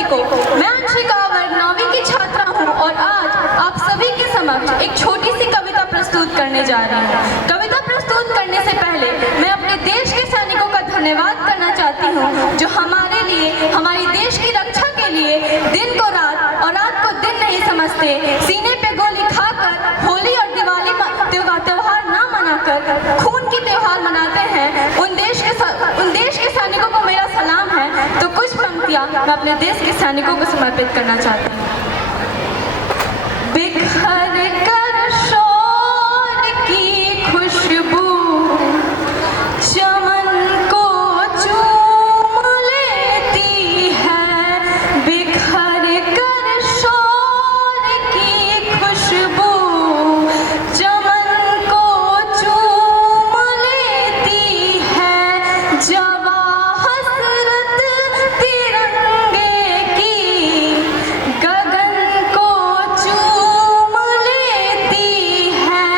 सभी को। मैं अंशिका वर्ग 9वीं की छात्रा हूँ और आज आप सभी के समक्ष एक छोटी सी कविता प्रस्तुत करने जा रही हूँ। कविता प्रस्तुत करने से पहले मैं अपने देश के सैनिकों का धन्यवाद करना चाहती हूँ, जो हमारे लिए, हमारी देश की रक्षा के लिए दिन को रात और रात को दिन नहीं समझते, सीने पे गोली खाकर होली और दिवाली त्योहार ना मनाकर खून की त्योहार मनाते हैं। उन देश के सैनिकों को मेरा सलाम है। तो कुछ पंक्तियां मैं अपने देश के सैनिकों को समर्पित करना चाहती हूँ। बिखर कर शौर की खुशबू चमन को चूम लेती है, बिखर कर शौर की खुशबू चमन को चूम लेती है, जवा हसरत तिरंगे की गगन को चूम लेती है,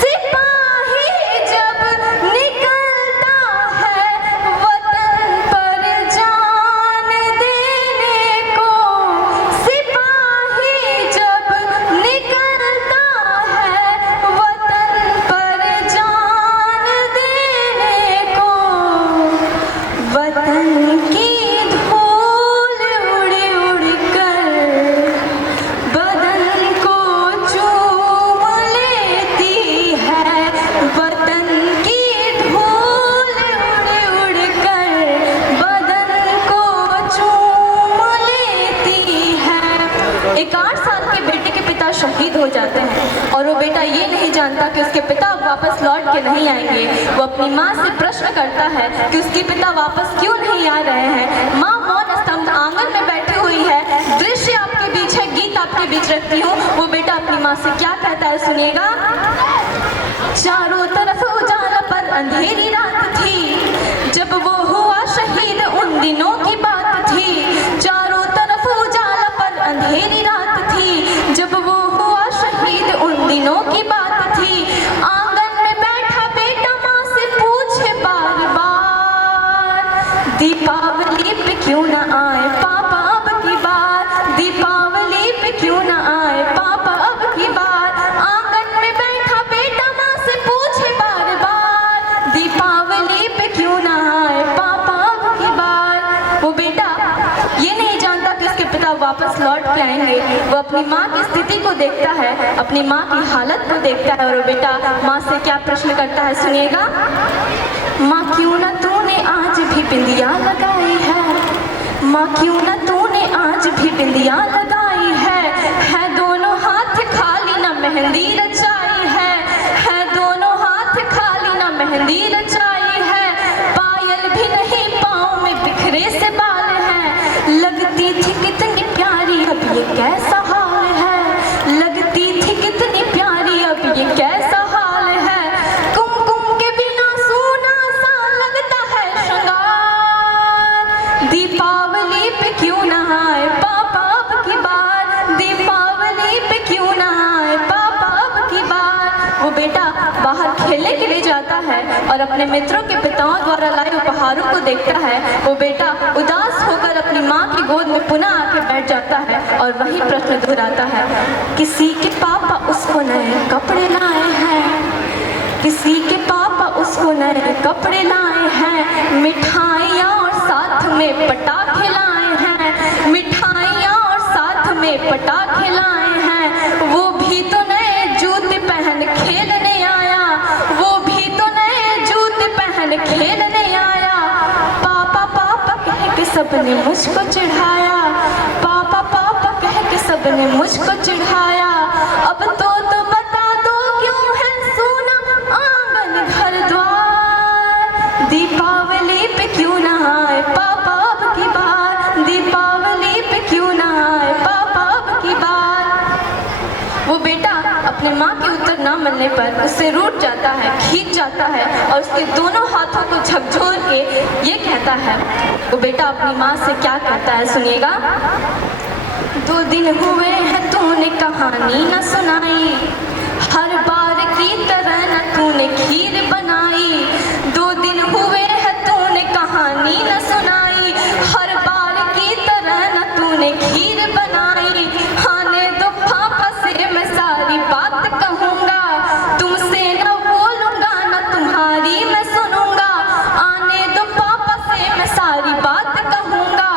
सिपाही जब निकलता है वतन पर जान देने को, सिपाही जब निकलता है वतन पर जान देने को, वतन की धूल उड़ उड़ कर बदन को चूम लेती है, वतन की धूल उड़ उड़ कर बदन को चूम लेती है। एक 8 साल के बेटे के पिता शहीद हो जाते हैं और वो बेटा ये नहीं जानता कि उसके पिता वापस लौट के नहीं आएंगे। वो अपनी माँ से प्रश्न करता है कि उसके पिता वापस क्यों नहीं आ रहे हैं। माँ मौन स्तब्ध आंगन में बैठी हुई है, दृश्य आपके बीच है, गीत आपके बीच रखती हूँ। वो बेटा अपनी माँ से क्या कहता है, सुनिएगा। चारों तरफ उजाला पर अंधेरी रात थी, जब वो हुआ शहीद उन दिनों की बात थी। चारों तरफ उजाला पर अंधेरी रात थी, जब वो हुआ शहीद उन दिनों की बात थी। आंगन में बैठा बेटा माँ से पूछे बार बार, दीपावली पे क्यों ना आए पापा अब की बार, दीपावली पे क्यों ना आए पापा अब की बार। आंगन में बैठा बेटा माँ से पूछे बार बार, दीपावली पे क्यों ना आए पापा अब की बार। वो बेटा ये नहीं जानता कि उसके पिता वापस लौट के आएंगे। वो अपनी माँ की स्थिति को देखता है, अपनी माँ की हालत को देखता है और वो बेटा माँ से क्या प्रश्न करता है, सुनिएगा। माँ क्यों ना तूने आज भी बिंदिया लगाई है, माँ क्यों ना तूने आज भी बिंदिया लगाई है दोनों हाथ खाली ना मेहंदी रचाई है दोनों हाथ खाली ना मेहंदी रचाई है। पायल भी नहीं पाँव में बिखरे से बाल हैं, लगती थी कितनी प्यारी अब ये कैसा हाल है, लगती थी कितनी प्यारी अब ये कैसा हाल है। कुमकुम के बिना सूना सा लगता है श्रृंगार, दीपावली पे क्यों ना आए पापा अब की बार, दीपावली पे क्यों ना आए पापा अब की बार। वो बेटा बाहर खेलने के लिए जाता है और अपने मित्रों के पिताओं द्वारा लाए उपहारों को देखता है। वो बेटा उदास होकर अपनी माँ की गोद में पुनः आके बैठ जाता है और वही प्रश्न दोहराता है, किसी के पापा उसको नए कपड़े लाए हैं, किसी के पापा उसको नए कपड़े लाए हैं, मिठाइयाँ और साथ में पटाखे लाए हैं, मिठाइयाँ और साथ में पटाखे लाए हैं। वो भी तो नए जूते पहन खेलने आया, वो भी तो नए जूते पहन खेलने आया। पापा पापा कह के सबने मुझको चिढ़ाया, पापा पापा कह के सबने मुझको चिढ़ाया। अब तो बता दो क्यों है सोना आंगन घर द्वार, दीपावली पे क्यों ना आए पापा अब की बार, दीपावली पे क्यों ना आए पापा अब की बार। वो बेटा अपने माँ के उत्तर न मिलने पर उससे रूठ जाता है, खींच जाता है और उसके दोनों हाथों को झकझोर के ये कहता है। वो बेटा अपनी माँ से क्या कहता है, सुनिएगा। 2 दिन हुए हैं तूने कहानी न सुनाई, हर बार की तरह न तूने खीर बनाई। 2 दिन हुए हैं तूने कहानी न सुनाई, हर बार की तरह न तूने ने खीर बनाई, आने दो पापा से मैं सारी बात कहूँगा, तुमसे न बोलूँगा न तुम्हारी मैं सुनूँगा। आने दो पापा से मैं सारी बात कहूँगा,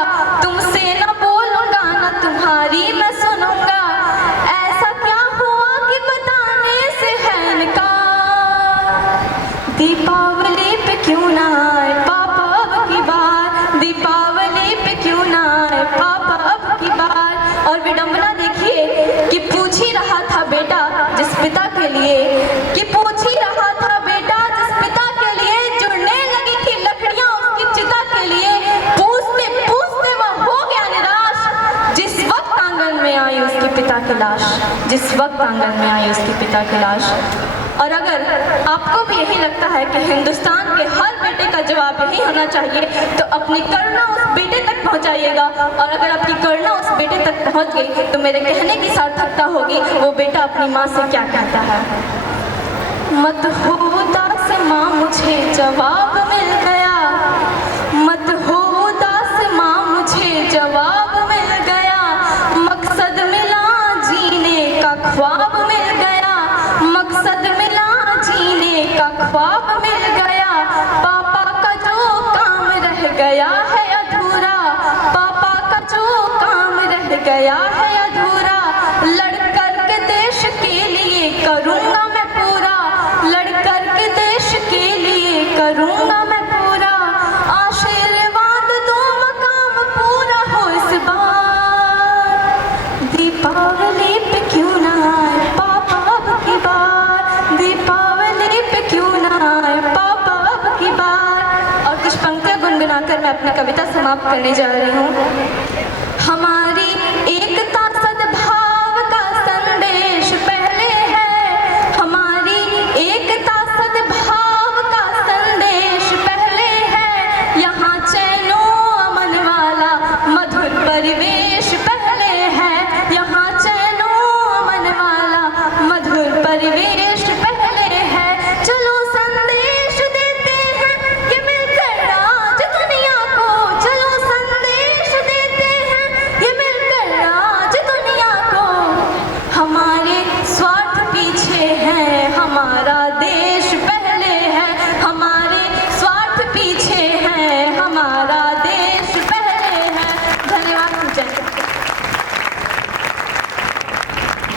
तुमसे न बोलूँगा न तुम्हारी मैं सुनूँगा। ऐसा क्या हुआ कि बताने से है इनकार, दीपावली पे क्यों ना आए पापा अब की बार, दीपावली पे क्यों ना आए पापा अब की बार। और विडंबना देखिए कि पूछ ही रहा था बेटा जिस पिता के लिए, कि पूछ ही रहा था बेटा जिस पिता के लिए जुड़ने लगी थी लकड़ियां उसकी चिता के लिए। पूछते पूछते वह हो गया निराश, जिस वक्त आंगन में आई उसके पिता की लाश, जिस वक्त आंगन में आई उसके पिता की लाश। और अगर आपको भी यही लगता है कि हिंदुस्तान के हर बेटे का जवाब यही होना चाहिए, तो अपनी करुणा उस बेटे तक पहुंचाइएगा। और अगर आपकी करुणा उस बेटे तक पहुंच गई तो मेरे कहने की सार्थकता होगी, वो बेटा अपनी माँ से क्या कहता है। मत हो उदास माँ मुझे जवाब मिल गया, मत हो उदास माँ मुझे जवाब मिल गया, मकसद मिला जीने का ख्वाब मिल गया, मकसद मिला जीने का ख्वाब मिल गया। पापा का जो काम रह गया है अधूरा, पापा का जो काम रह गया है अधूरा, लड़कर के देश के लिए करूँगा मैं पूरा, लड़कर के देश के लिए करूँगा मैं पूरा। आशीर्वाद दो मकाम पूरा हो इस बार, दीपावली पे क्यों ना आए पापा अब की बार, दीपावली पे क्यों ना आए पापा अब की बार। और कुछ पंक्तियाँ गुनगुनाकर मैं अपनी कविता समाप्त करने जा रही हूँ।